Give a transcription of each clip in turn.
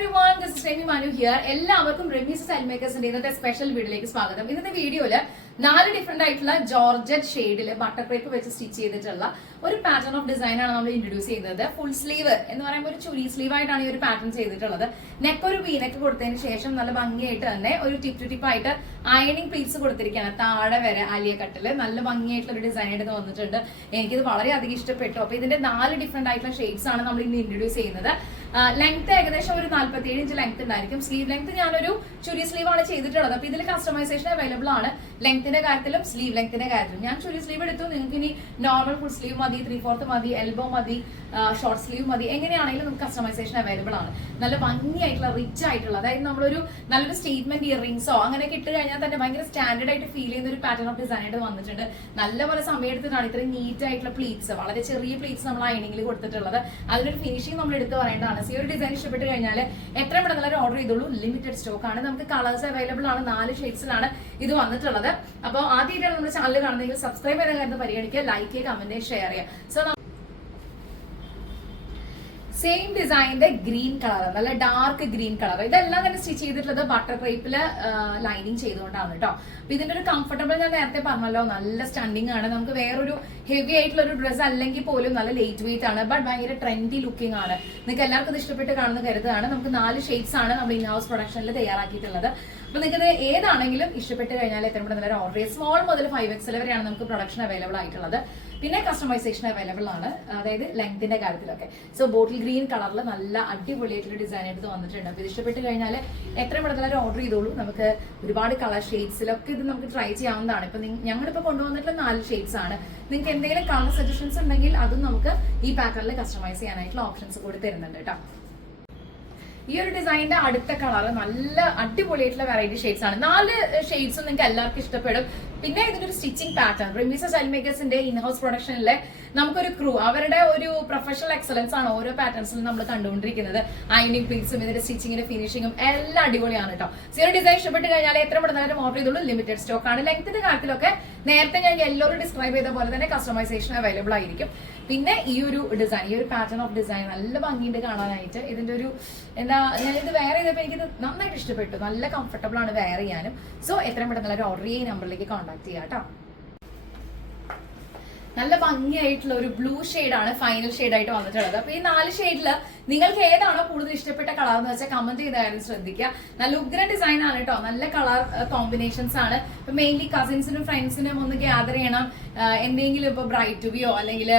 Is here എല്ലാവർക്കും റെമീസ് സെൽമേക്കേഴ്സിന്റെ ഇന്നത്തെ special വീഡിയോയിലേക്ക് സ്വാഗതം. ഇന്നത്തെ വീഡിയോയിൽ നാല് ഡിഫറെന്റ് ആയിട്ടുള്ള ജോർജറ്റ് ഷെയ്ഡിൽ ബട്ടർ ക്രേപ്പ് വെച്ച് സ്റ്റിച്ച് ചെയ്തിട്ടുള്ള ഒരു പാറ്റേൺ ഓഫ് ഡിസൈൻ ആണ് നമ്മൾ ഇൻട്രൊഡ്യൂസ് ചെയ്യുന്നത്. ഫുൾ സ്ലീവ് എന്ന് പറയുമ്പോൾ ഒരു ചുരി സ്ലീവ് ആയിട്ടാണ് ഈ ഒരു പാറ്റേൺ ചെയ്തിട്ടുള്ളത്. നെക്ക് ഒരു വീനക്ക് കൊടുത്തതിന് ശേഷം നല്ല ഭംഗിയായിട്ട് തന്നെ ഒരു ടിപ്പ് ടു ടിപ്പ് ആയിട്ട് അയണിങ് പ്ലീറ്റ്സ് കൊടുത്തിരിക്കുകയാണ്. താഴെ വരെ ആലിയ കട്ടിൽ നല്ല ഭംഗിയായിട്ടുള്ള ഒരു ഡിസൈൻ ആയിട്ട് വന്നിട്ടുണ്ട്. എനിക്കിത് വളരെയധികം ഇഷ്ടപ്പെട്ടു. അപ്പൊ ഇതിന്റെ നാല് ഡിഫറെന്റ് ആയിട്ടുള്ള ഷെയ്ഡ്സ് ആണ് നമ്മൾ ഇന്ന് ഇൻട്രൊഡ്യൂസ് ചെയ്യുന്നത്. ലെങ്ത് ഏകദേശം ഒരു നാല്പത്തിയേഴ് ഇഞ്ച് ലെങ്ത് ഉണ്ടായിരിക്കും. സ്ലീവ് ലെങ്ത് ഞാനൊരു ചുരി സ്ലീവ് ആണ് ചെയ്തിട്ടുള്ളത്. അപ്പൊ ഇതിൽ കസ്റ്റമൈസേഷൻ അവൈലബിൾ ആണ്. ലെങ്ത്തിന്റെ കാര്യത്തിലും സ്ലീവ് ലെങ്ത്തിന്റെ കാര്യത്തിലും. ഞാൻ ചുരി സ്ലീവ് എടുത്തു. നിങ്ങൾക്ക് ഇനി നോർമൽ ഫുൾ സ്ലീവ് മതി ത്രീ ഫോർത്ത് മതി എൽബോ മതി ഷോർട്ട് സ്ലീവ് മതി. എങ്ങനെയാണെങ്കിലും നമുക്ക് കസ്റ്റമൈസേഷൻ അവൈലബിൾ ആണ്. നല്ല ഭംഗിയായിട്ടുള്ള റിച്ച് ആയിട്ടുള്ള അതായത് നമ്മളൊരു നല്ലൊരു സ്റ്റേറ്റ്മെന്റ് ഇയറിംഗ്സോ അങ്ങനെ ഇട്ട് കഴിഞ്ഞാൽ തന്നെ ഭയങ്കര സ്റ്റാൻഡേർഡ് ആയിട്ട് ഫീൽ ചെയ്യുന്ന ഒരു പാറ്റേൺ ഓഫ് ഡിസൈൻ ആയിട്ട് വന്നിട്ടുണ്ട്. നല്ലപോലെ സമയം എടുത്തിട്ടാണ് ഇത്രയും നീറ്റ് ആയിട്ടുള്ള പ്ലീറ്റ്സ് വളരെ ചെറിയ പ്ലീറ്റ്സ് നമ്മൾ അയണിങ്ങിൽ കൊടുത്തിട്ടുള്ളത്. അതിനൊരു ഫിനിഷിംഗ് നമ്മൾ എടുത്ത് പറയേണ്ടതാണ്. സി ഒരു ഡിസൈൻ ഇഷ്ടപ്പെട്ട് കഴിഞ്ഞാൽ എത്ര പെട്ടെന്ന് ഓർഡർ ചെയ്തോളൂ. ലിമിറ്റഡ് സ്റ്റോക്ക് ആണ്. നമുക്ക് കളേഴ്സ് അവൈലബിൾ ആണ്. നാല് ഷെയ്ഡ്സിലാണ് ഇത് വന്നിട്ടുള്ളത്. അപ്പോൾ ആദ്യമായിട്ടാണ് നമ്മുടെ ചാനൽ കാണുന്നതെങ്കിൽ സബ്സ്ക്രൈബ് ചെയ്യുന്ന കാര്യം പരിഗണിക്കുക. ലൈക്ക് ചെയ്യുക കമന്റ് ഷെയർ ചെയ്യുക. സോ സെയിം ഡിസൈനിന്റെ ഗ്രീൻ കളർ നല്ല ഡാർക്ക് ഗ്രീൻ കളർ ഇതെല്ലാം തന്നെ സ്റ്റിച്ച് ചെയ്തിട്ടുള്ളത് ബട്ടർ ക്രേപ്പിൽ ലൈനിങ് ചെയ്തുകൊണ്ടാണ് കേട്ടോ അപ്പൊ ഇതിന്റെ ഒരു കംഫർട്ടബിൾ ഞാൻ നേരത്തെ പറഞ്ഞല്ലോ നല്ല സ്റ്റണ്ടിങ് ആണ്. നമുക്ക് വേറൊരു ഹെവി ആയിട്ടുള്ള ഒരു ഡ്രസ്സ് അല്ലെങ്കിൽ പോലും നല്ല ലൈറ്റ് വെയിറ്റ് ആണ് ബട്ട് ഭയങ്കര ട്രെൻഡി ലുക്കിംഗ് ആണ്. നിങ്ങൾക്ക് എല്ലാവർക്കും ഇഷ്ടപ്പെട്ട് കാണുന്ന കരുതാണ് നമുക്ക് നാല് ഷെയ്ഡ്സ് ആണ് നമ്മൾ ഇൻ ഹൗസ് പ്രൊഡക്ഷനിൽ തയ്യാറാക്കിയിട്ടുള്ളത്. അപ്പൊ നിങ്ങൾക്ക് ഏതാണെങ്കിലും ഇഷ്ടപ്പെട്ട് കഴിഞ്ഞാൽ എത്ര നല്ലൊരു ഓർഡർ സ്മോൾ മുതൽ ഫൈവ് എക്സൽ വരെയാണ് നമുക്ക് പ്രൊഡക്ഷൻ അവൈലബിൾ ആയിട്ടുള്ളത്. പിന്നെ കസ്റ്റമൈസേഷൻ അവൈലബിൾ ആണ്. അതായത് ലെങ്ത്തിന്റെ കാര്യത്തിലൊക്കെ. സോ ബോട്ടിൽ ഗ്രീൻ കളറിൽ നല്ല അടിപൊളിയായിട്ടുള്ള ഡിസൈൻ എടുത്ത് വന്നിട്ടുണ്ട്. അപ്പൊ ഇത് ഇഷ്ടപ്പെട്ട് കഴിഞ്ഞാൽ എത്ര പെട്ടെന്ന് ഓർഡർ ചെയ്തോളൂ. നമുക്ക് ഒരുപാട് കളർ ഷെയ്ഡ്സിലൊക്കെ ഇത് നമുക്ക് ട്രൈ ചെയ്യാവുന്നതാണ്. ഇപ്പൊ ഞങ്ങളിപ്പോ കൊണ്ടുവന്നിട്ടുള്ള നാല് ഷെയ്ഡ്സ് ആണ്. നിങ്ങൾക്ക് എന്തെങ്കിലും കളർ സജഷൻസ് ഉണ്ടെങ്കിൽ അതും നമുക്ക് ഈ പാറ്റേണിൽ കസ്റ്റമൈസ് ചെയ്യാനായിട്ടുള്ള ഓപ്ഷൻസ് കൂടി തരുന്നുണ്ട് കേട്ടോ ഈ ഒരു ഡിസൈനിന്റെ അടുത്ത കളർ നല്ല അടിപൊളിയായിട്ടുള്ള വെറൈറ്റി ഷെയ്ഡ്സ് ആണ്. നാല് ഷെയ്ഡ്സും നിങ്ങൾക്ക് എല്ലാവർക്കും ഇഷ്ടപ്പെടും. പിന്നെ ഇതിന്റെ ഒരു സ്റ്റിച്ചിങ് പാറ്റേൺ റിമീസ മേക്കേഴ്സിന്റെ ഇൻഹൗസ് പ്രൊഡക്ഷനിലെ നമുക്കൊരു ക്രൂ അവരുടെ ഒരു പ്രൊഫഷണൽ എക്സലൻസ് ആണ് ഓരോ പാറ്റേൺസിലും നമ്മൾ കണ്ടുകൊണ്ടിരിക്കുന്നത്. അയണിങ് പ്ലീറ്റ്സും ഇതിന്റെ സ്റ്റിച്ചിങ്ങിന്റെ ഫിനിഷിങ്ങും എല്ലാം അടിപൊളിയാണ് കേട്ടോ സീറോ ഡിസൈൻ ഇഷ്ടപ്പെട്ട് കഴിഞ്ഞാൽ എത്ര പെട്ടെന്ന് ഓർഡർ ചെയ്തുള്ളൂ ലിമിറ്റഡ് സ്റ്റോക്ക് ആണ്. ലെങ്ത്തിന്റെ കാര്യത്തിലൊക്കെ നേരത്തെ ഞാൻ എല്ലാവരും ഡിസ്ക്രൈബ് ചെയ്ത പോലെ തന്നെ കസ്റ്റമൈസേഷൻ അവൈലബിൾ ആയിരിക്കും. പിന്നെ ഈ ഒരു ഡിസൈൻ ഈ ഒരു പാറ്റേൺ ഓഫ് ഡിസൈൻ നല്ല ഭംഗിയുണ്ട് കാണാനായിട്ട്. ഇതിന്റെ ഒരു എന്താ ഞാൻ ഞാനിത് വേറെ ചെയ്തപ്പോൾ എനിക്കിത് നന്നായിട്ട് ഇഷ്ടപ്പെട്ടു. നല്ല കംഫർട്ടബിൾ ആണ് വെയർ ചെയ്യാനും. സോ എത്രയും പെട്ടെന്ന് ഓർഡർ ചെയ്യുന്ന നമ്പറിലേക്ക് കോൺടാക്ട് ചെയ്യാം കേട്ടോ നല്ല ഭംഗിയായിട്ടുള്ള ഒരു ബ്ലൂ ആണ് ഫൈനൽ ഷെയ്ഡ് ആയിട്ട് വന്നിട്ടുള്ളത്. അപ്പൊ ഈ നാല് ഷെയ്ഡിൽ നിങ്ങൾക്ക് ഏതാണോ കൂടുതൽ ഇഷ്ടപ്പെട്ട കളർ എന്ന് വെച്ചാൽ കമന്റ് ചെയ്തായിരുന്നു ശ്രദ്ധിക്കുക. നല്ല ഉഗ്ര ഡിസൈൻ ആണ് കേട്ടോ നല്ല കളർ കോമ്പിനേഷൻസ് ആണ്. മെയിൻലി കസിൻസിനും ഫ്രണ്ട്സിനും ഒന്ന് ഗ്യാദർ ചെയ്യണം. എന്തെങ്കിലും ഇപ്പൊ ബ്രൈറ്റ് ടു ബിയോ അല്ലെങ്കിൽ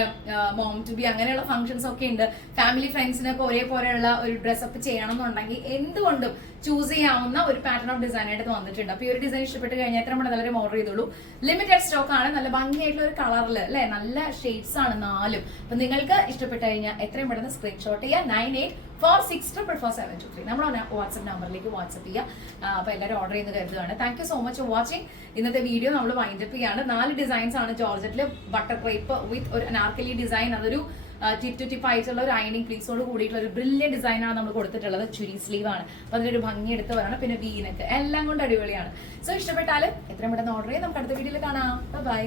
മോം ടു ബി അങ്ങനെയുള്ള ഫംഗ്ഷൻസ് ഒക്കെ ഉണ്ട്. ഫാമിലി ഫ്രണ്ട്സിനൊക്കെ ഒരേപോലെയുള്ള ഒരു ഡ്രസ്സപ്പ് ചെയ്യണം എന്നുണ്ടെങ്കിൽ എന്തുകൊണ്ടും ചൂസ് ചെയ്യാവുന്ന ഒരു പാറ്റേൺ ഓഫ് ഡിസൈൻ ആയിട്ട് വന്നിട്ടുണ്ട്. അപ്പൊ ഈ ഒരു ഡിസൈൻ ഇഷ്ടപ്പെട്ട് കഴിഞ്ഞാൽ എത്ര മണി നല്ലൊരു ഓർഡർ ചെയ്തോളൂ. ലിമിറ്റഡ് സ്റ്റോക്ക് ആണ്. നല്ല ഭംഗിയായിട്ടുള്ള ഒരു കളറിൽ അല്ലെ? നല്ല ഷെയ്ഡ്സ് ആണ് നാലും. അപ്പൊ നിങ്ങൾക്ക് ഇഷ്ടപ്പെട്ട് കഴിഞ്ഞാൽ എത്രയും പെട്ടെന്ന് സ്ക്രീൻഷോട്ട് ചെയ്യുക. Nine eight four six triple four seven two three നമ്മളെ വാട്സ്ആപ്പ് നമ്പറിലേക്ക് വാട്സ്ആപ്പ് ചെയ്യുക അപ്പോൾ എല്ലാവരും ഓർഡർ ചെയ്യുന്ന കരുതുകയാണ്. Thank you so much for watching ഇന്നത്തെ വീഡിയോ നമ്മൾ വൈൻഡപ്പ് ചെയ്യാണ്. നാല് ഡിസൈൻസ് ആണ് ജോർജറ്റിൽ ബട്ടർ ക്രേപ്പ് വിത്ത് ഒരു അനാർക്കലി ഡിസൈൻ അതൊരു ടിപ്പ് ടു ടിപ്പ് ആയിട്ടുള്ള ഒരു അയണിങ് പ്ലീസോട് കൂടിയിട്ടുള്ള ഒരു ബ്രില്യൻ ഡിസൈൻ ആണ് നമ്മൾ കൊടുത്തിട്ടുള്ളത്. ചുരി സ്ലീവ് ആണ്. അപ്പൊ അതിലൊരു ഭംഗി എടുത്ത് വരണം പിന്നെ വീനക്ക് എല്ലാം കൊണ്ട് അടിപൊളിയാണ്. സോ ഇഷ്ടപ്പെട്ടാൽ എത്രയും പെട്ടെന്ന് ഓർഡർ ചെയ്യാം. നമുക്ക് അടുത്ത വീഡിയോയിൽ കാണാം. ബൈ